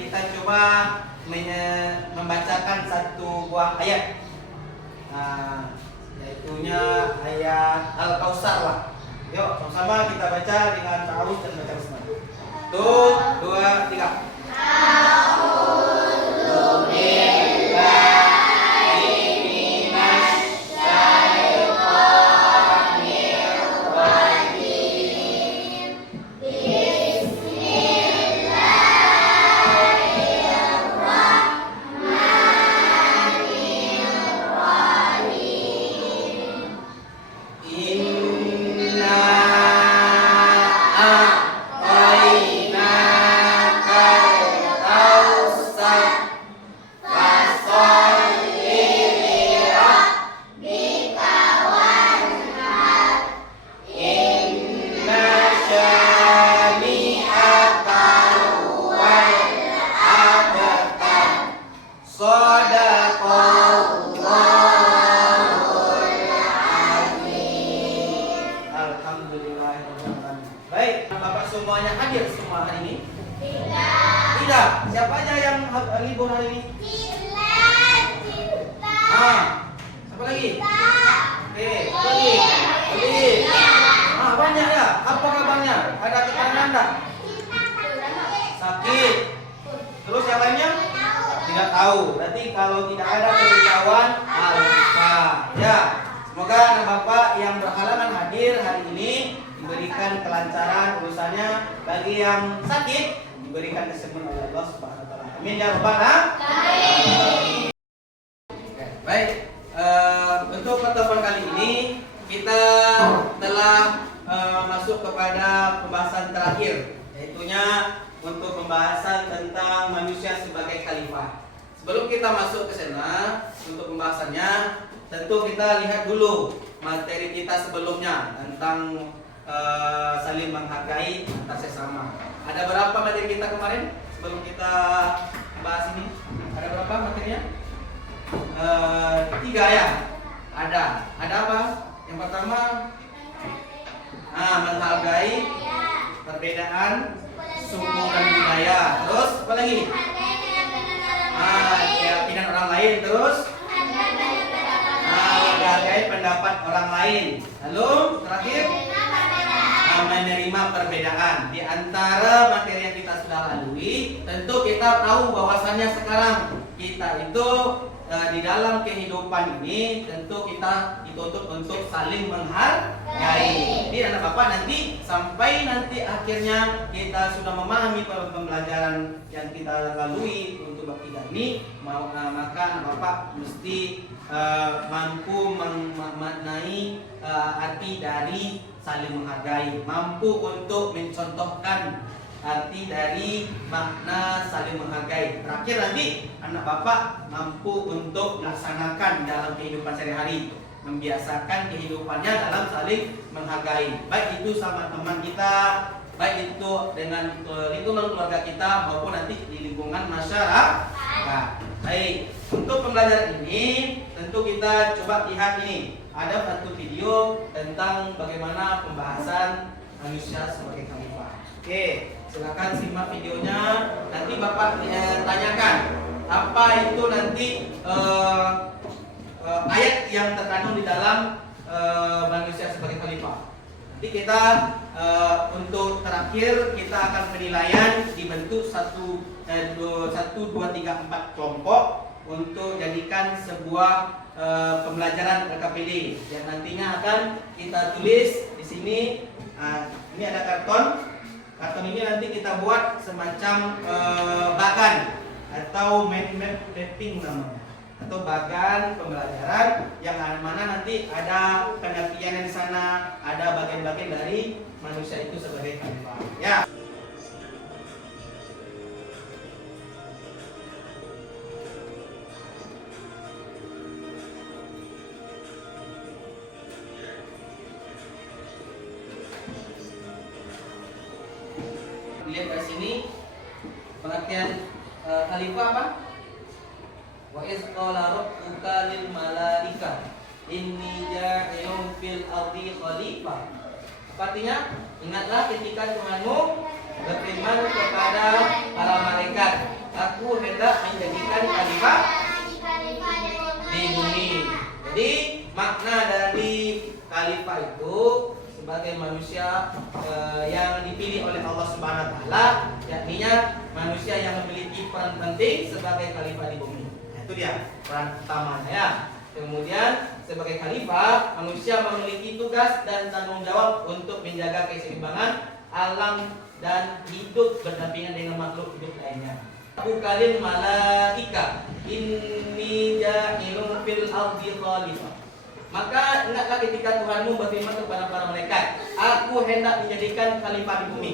kita coba membacakan satu buah ayat. Nah, yaitunya ayat Al-Kautsar lah. Yuk, sama-sama kita baca dengan ta'awudz dan baca bismillah. 1, 2, 3. Baik, Bapak semuanya hadir semua hari ini? Tidak. Siapa aja yang libur hari ini? Siapa lagi? Oke, lagi. Banyak ya. Apa kabarnya? Ada tekanan Anda? Sakit. Terus yang lainnya? Tidak tahu. Berarti kalau tidak ada pemberitahuan, lupa. Ya. Semoga anak Bapak yang berhalangan hadir hari ini diberikan kelancaran urusannya, bagi yang sakit diberikan kesembuhan oleh Allah Subhanahu wa taala. Amin ya rabbal alamin. Baik, untuk pertemuan kali ini kita telah masuk kepada pembahasan terakhir, yaitunya untuk pembahasan tentang manusia sebagai khalifah. Sebelum kita masuk ke sana untuk pembahasannya, tentu kita lihat dulu materi kita sebelumnya tentang saling menghargai antar sesama. Ada berapa materi kita kemarin sebelum kita bahas ini? Ada berapa materinya? 3 ya. Ada apa? Yang pertama, menghargai perbedaan suku dan budaya. Terus apa lagi? Keyakinan orang lain. Terus menghargai pendapat orang lain. Lalu terakhir, menerima perbedaan. Di antara materi yang kita sudah lalui, tentu kita tahu bahwasannya sekarang kita itu di dalam kehidupan ini tentu kita dituntut untuk saling menghargai. Jadi anak Bapak nanti sampai nanti akhirnya kita sudah memahami pembelajaran yang kita lalui untuk bab 3 ini, maka anak Bapak mesti mampu memaknai arti dari saling menghargai, mampu untuk mencontohkan arti dari makna saling menghargai. Terakhir nanti anak Bapak mampu untuk melaksanakan dalam kehidupan sehari-hari, membiasakan kehidupannya dalam saling menghargai, baik itu sama teman kita, baik itu dengan lingkungan keluarga kita, maupun nanti di lingkungan masyarakat. Baik, untuk pembelajaran ini tentu kita coba lihat ini. Ada satu video tentang bagaimana pembahasan manusia sebagai khalifah. Oke, silakan simak videonya. Nanti Bapak tanyakan apa itu nanti ayat yang terkandung di dalam manusia sebagai khalifah. Nanti kita untuk terakhir kita akan penilaian dibentuk 1, 2, 3, 4 kelompok untuk jadikan sebuah pembelajaran LKPD yang nantinya akan kita tulis di sini. Ini ada karton ini nanti kita buat semacam bagan atau mind map mapping namanya, atau bagan pembelajaran yang mana nanti ada pengertian di sana, ada bagian-bagian dari manusia itu sebagai khalifah. Ya. Lihat dari sini pengertian khalifah apa? Wa iz qala rabbuka lil malaika inni ja'ilun fil ardi khalifah. Apa artinya? Ingatlah ketika Tuhanmu berfirman kepada para malaikat, Aku hendak menjadikan khalifah di bumi. Jadi makna dari khalifah itu sebagai manusia yang dipilih oleh Allah Subhanahu wa taala, yakninya manusia yang memiliki peran penting sebagai khalifah di bumi. Nah, itu dia peran utamanya ya. Kemudian sebagai khalifah, manusia memiliki tugas dan tanggung jawab untuk menjaga keseimbangan alam dan hidup berdampingan dengan makhluk hidup lainnya. Bukalin malaika inni ja'ilun fil ardi khalifah. Maka ingatlah ketika Tuhanmu berfirman kepada para malaikat, aku hendak menjadikan khalifah di bumi.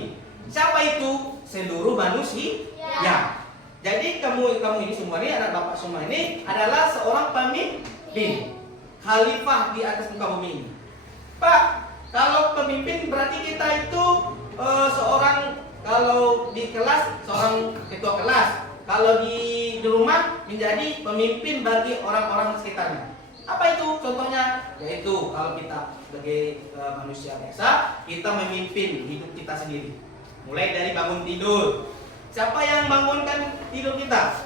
Siapa itu? Seluruh manusia. Ya. Jadi kamu ini semua ini, anak bapak semua ini adalah seorang pemimpin, khalifah di atas muka bumi ini. Pak, kalau pemimpin berarti kita itu seorang, kalau di kelas seorang ketua kelas, kalau di rumah menjadi pemimpin bagi orang-orang sekitarnya. Apa itu contohnya? Yaitu kalau kita sebagai manusia biasa, kita memimpin hidup kita sendiri. Mulai dari bangun tidur. Siapa yang bangunkan tidur kita?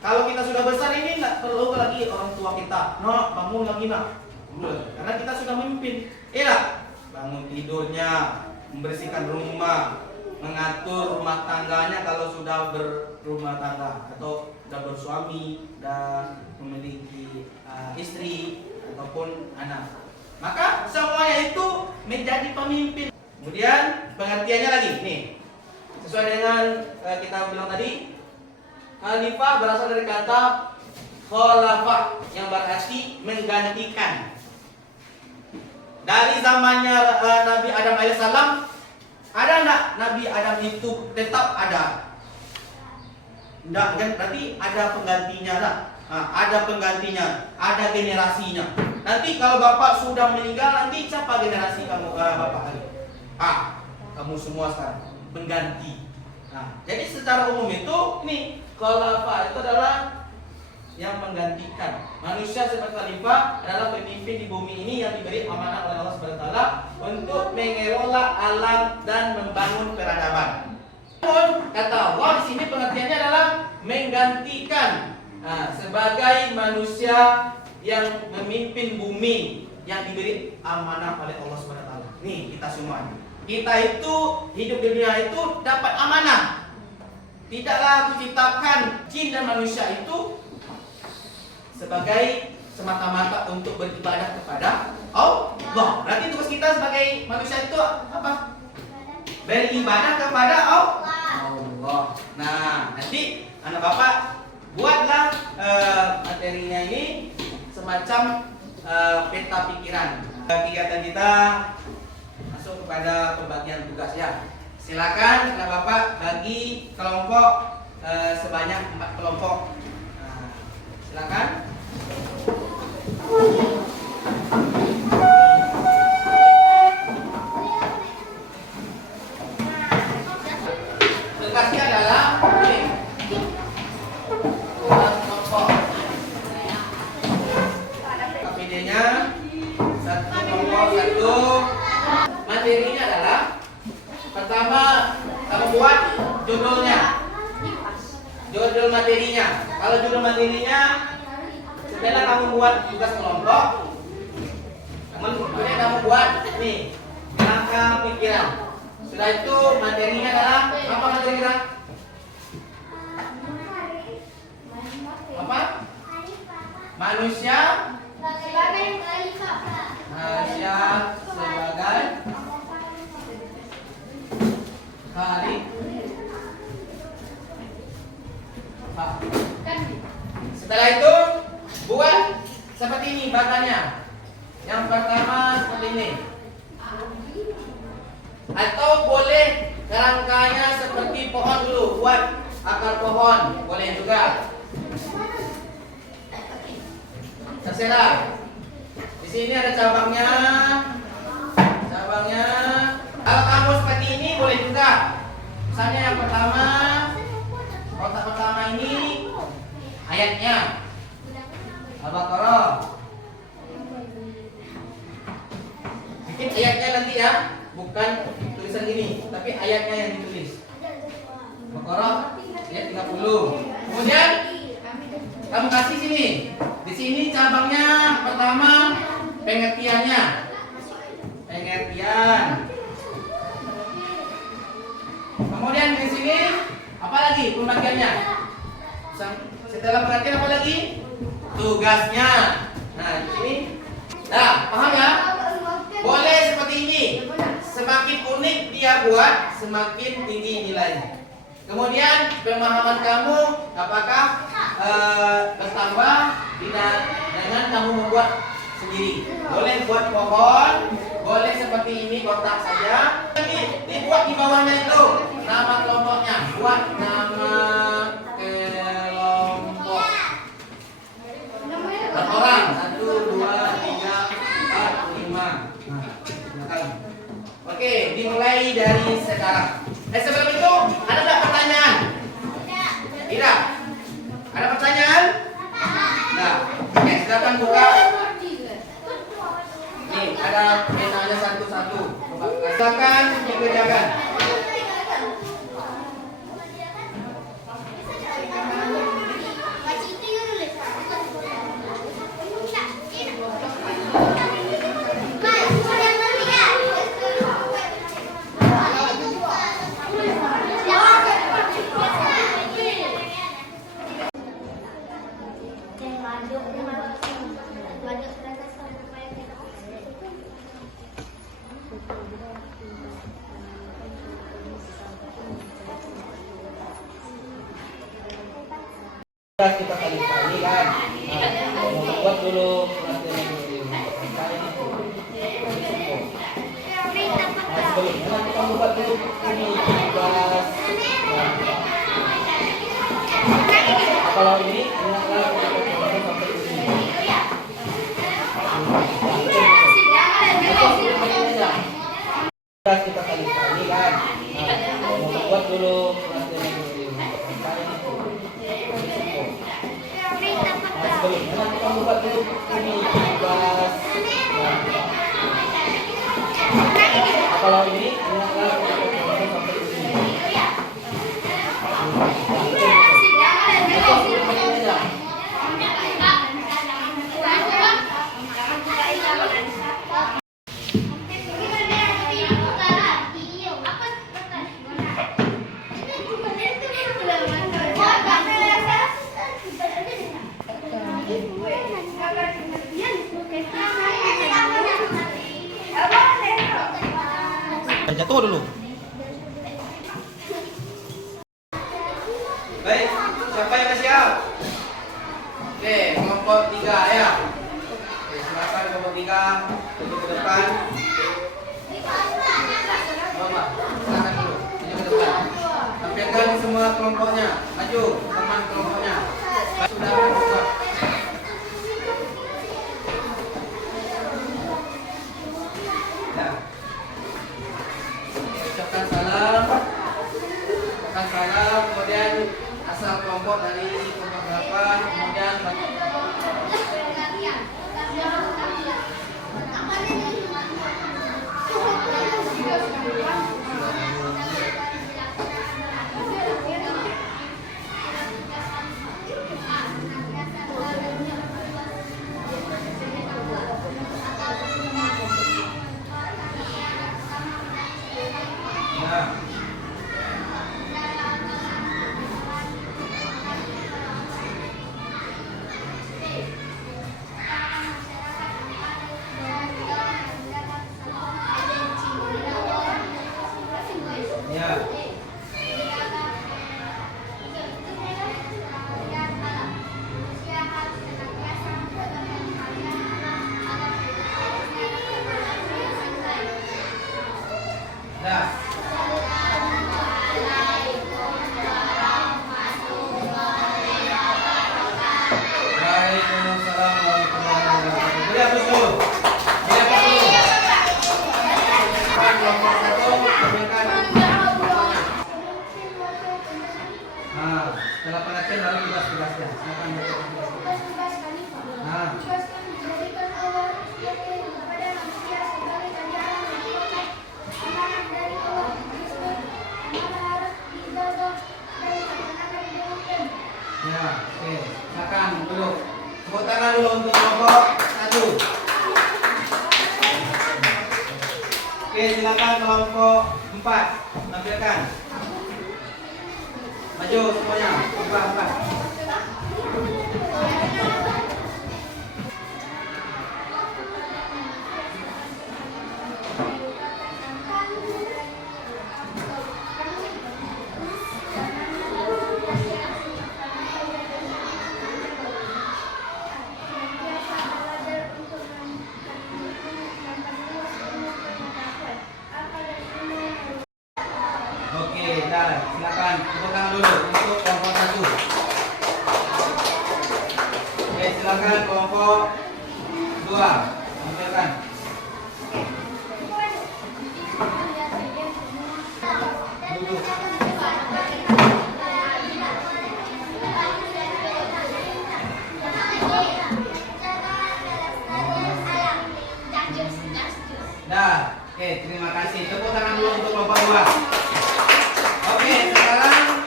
Kalau kita sudah besar ini nggak perlu lagi orang tua kita. Nak, bangun lagi nak. Karena kita sudah memimpin. Iya, bangun tidurnya, membersihkan rumah, mengatur rumah tangganya kalau sudah berumah tangga atau sudah bersuami dan memiliki istri ataupun anak. Maka semuanya itu menjadi pemimpin. Kemudian pengertiannya lagi nih. Sesuai dengan kita bilang tadi, khalifah berasal dari kata khalafah yang berarti menggantikan. Dari zamannya Nabi Adam alaihissalam, ada enggak Nabi Adam itu tetap ada? Enggak kan? Berarti ada penggantinya lah. Ada penggantinya, ada generasinya. Nanti kalau bapak sudah meninggal, nanti siapa generasi kamu bapak lagi? Kamu semua sekarang mengganti. Jadi secara umum itu nih khalifah itu adalah yang menggantikan. Manusia sebagai khalifah adalah pemimpin di bumi ini yang diberi amanah oleh Allah Subhanahu wa taala untuk mengelola alam dan membangun peradaban. Namun kata Allah di sini pengertiannya adalah menggantikan sebagai manusia yang memimpin bumi yang diberi amanah oleh Allah Subhanahu wa taala. Nih kita semua. Kita itu hidup di dunia itu dapat amanah. Tidaklah diciptakan jin dan manusia itu sebagai semata-mata untuk beribadah kepada Allah. Berarti tugas kita sebagai manusia itu apa? Beribadah kepada Allah. Nah, nanti anak bapak buatlah materinya ini semacam peta pikiran. Kegiatan kita masuk kepada pembagian tugas ya. Silakan anak bapak bagi kelompok sebanyak 4 kelompok. Silakan. Tugasnya adalah kelompok. KPD-nya satu kelompok satu. Materinya adalah pertama kamu buat judulnya. Judul materinya. Kalau judul materinya setelah kamu buat tugas kelompok, kemudian kamu buat nih kerangka pikiran. Setelah itu materinya adalah apa materi kita? Apa? Manusia sebagai Setelah itu buat seperti ini bahannya. Yang pertama seperti ini. Atau boleh kerangkanya seperti pohon dulu, buat akar pohon, boleh juga. Terserah. Di sini ada cabangnya. Cabangnya. Kalau kamu seperti ini boleh juga. Misalnya yang pertama, kotak pertama ini ayatnya Al-Baqarah. Bikin ayatnya nanti ya, bukan tulisan ini, tapi ayatnya yang ditulis. Al-Baqarah 15. Ya 30. Kemudian kamu kasih sini. Di sini cabangnya pertama pengertiannya. Pengertian. Kemudian di sini apa lagi pembagiannya? Setelah pengertian apa lagi? Tugasnya. Nah, di sini. Nah, paham ya? Boleh seperti ini. Semakin unik dia buat, semakin tinggi nilainya. Kemudian pemahaman kamu apakah bertambah dengan kamu membuat sendiri. Boleh buat pohon, boleh seperti ini kotak saja. Tapi dibuat di bawahnya itu nama kelompoknya. Buat nama kelompok. Berapa orang? 1, 2, 3, 4, 5. Nah, silakan. Oke, dimulai dari sekarang. Sebelum itu, ada nggak pertanyaan? Tidak. Ada pertanyaan? Nah, oke, silakan buka. Nih, ada penanya satu-satu. Silakan dikerjakan. Kita kali-kali kan. Nah, buat dulu latihan dulu. Nah, sebelumnya kita buat dulu ini tugas. Kalau ini ingatlah sampai ini. Kita kali-kali kan. Nah, buat dulu latihan dulu. Sebelumnya kita buat dulu ini tugas. Kalau ini ingatlah sampai ini. Jatuh dulu. Baik, siapa yang siap? Oke, kelompok 3 ya. Oke, silakan kelompok 3 untuk ke depan. Mama, silakan dulu. Maju ke depan. Tampilkan semua kelompoknya. Maju, teman kelompoknya. Sudah buka. Salam, kemudian asal kelompok dari kelompok berapa, kemudian setelah pengertian baru tugas-tugasnya. Silakan tugas-tugas. Nah. Ya, oke. Silakan duduk. Tepuk tangan dulu untuk kelompok 1. Oke, silakan kelompok 4. Tampilkan. Maju semuanya. 4. Oke, dah. Silakan tepuk tangan dulu untuk kelompok 1. Oke, silakan kelompok 2. Tampilkan. Duduk. Dah. Oke, terima kasih. Tepuk tangan dulu untuk kelompok 2. Oke, sekarang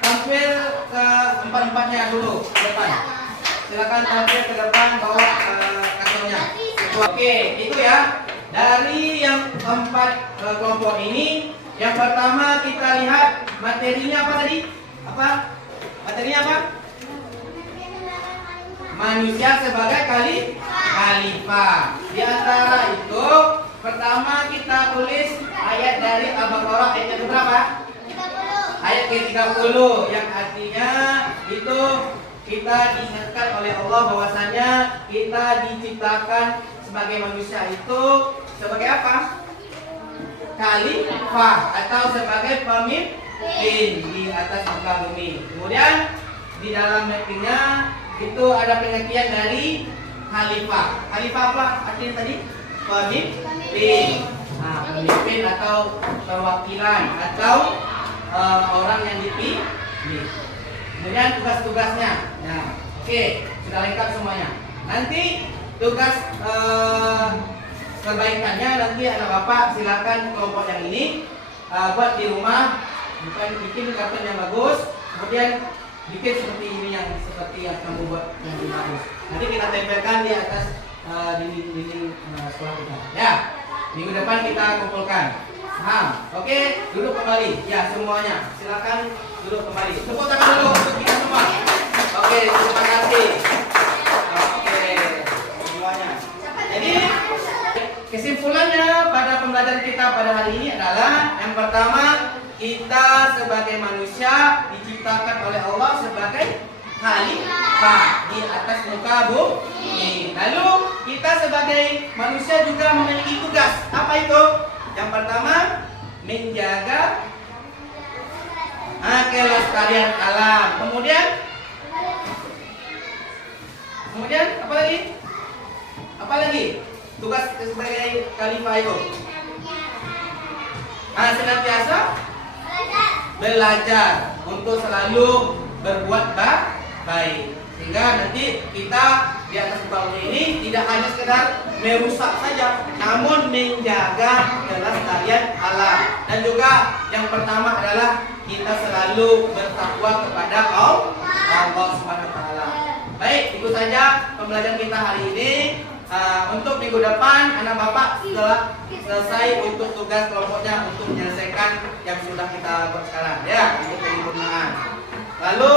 tampil ke empat-empatnya dulu ke depan. Silakan tampil ke depan, bawa kartunya. Oke, itu ya. Dari yang 4 kelompok ini, yang pertama kita lihat materinya apa tadi? Apa? Materinya apa? Manusia sebagai khalifah. Di antara itu, pertama kita tulis ayat dari Al-Baqarah ayat yang berapa? Ayat ke-30, yang artinya itu kita diingatkan oleh Allah bahwasanya kita diciptakan sebagai manusia itu sebagai apa? Khalifah atau sebagai pemimpin di atas muka bumi. Kemudian di dalam mappingnya itu ada pengertian dari khalifah. Khalifah apa artinya tadi? Pemimpin. Nah, pemimpin atau perwakilan atau orang yang dipilih. Kemudian tugas-tugasnya. Nah, oke, sudah lengkap semuanya. Nanti tugas perbaikannya nanti anak bapak silakan kelompok yang ini buat di rumah, bukan bikin kartun yang bagus, kemudian bikin seperti ini yang kamu buat yang lebih bagus. Nanti kita tempelkan di atas dinding sekolah kita. Ya, minggu depan kita kumpulkan. Paham? Oke, duduk kembali. Ya, semuanya. Silakan duduk kembali. Tepuk tangan dulu untuk kita semua. Oke, terima kasih. Oke, semuanya. Jadi kesimpulannya pada pembelajaran kita pada hari ini adalah yang pertama, kita sebagai manusia diciptakan oleh Allah sebagai khalifah di atas muka bumi. Lalu kita sebagai manusia juga memiliki tugas. Apa itu? Yang pertama, menjaga kelestarian alam. Kemudian apa lagi? Apa lagi? Tugas sebagai khalifah itu? Senantiasa belajar untuk selalu berbuat baik. Sehingga nanti kita di atas bumi ini tidak hanya sekedar merusak saja, namun menjaga kelestarian alam. Dan juga yang pertama adalah kita selalu bertakwa kepada Allah Subhanahu wa taala. Baik, itu saja pembelajaran kita hari ini. Untuk minggu depan anak bapak sudah selesai untuk tugas kelompoknya untuk menyelesaikan yang sudah kita buat sekarang ya, untuk penyempurnaan. Lalu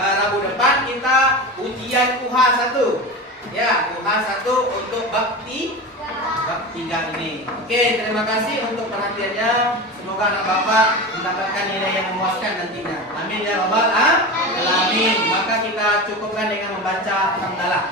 Rabu depan kita ujian UHA 1 ya, UHA 1 untuk bab 3 ini. Oke, terima kasih untuk perhatiannya. Semoga anak bapak mendapatkan nilai yang memuaskan nantinya. Amin ya rabbal alamin. Maka kita cukupkan dengan membaca hamdalah.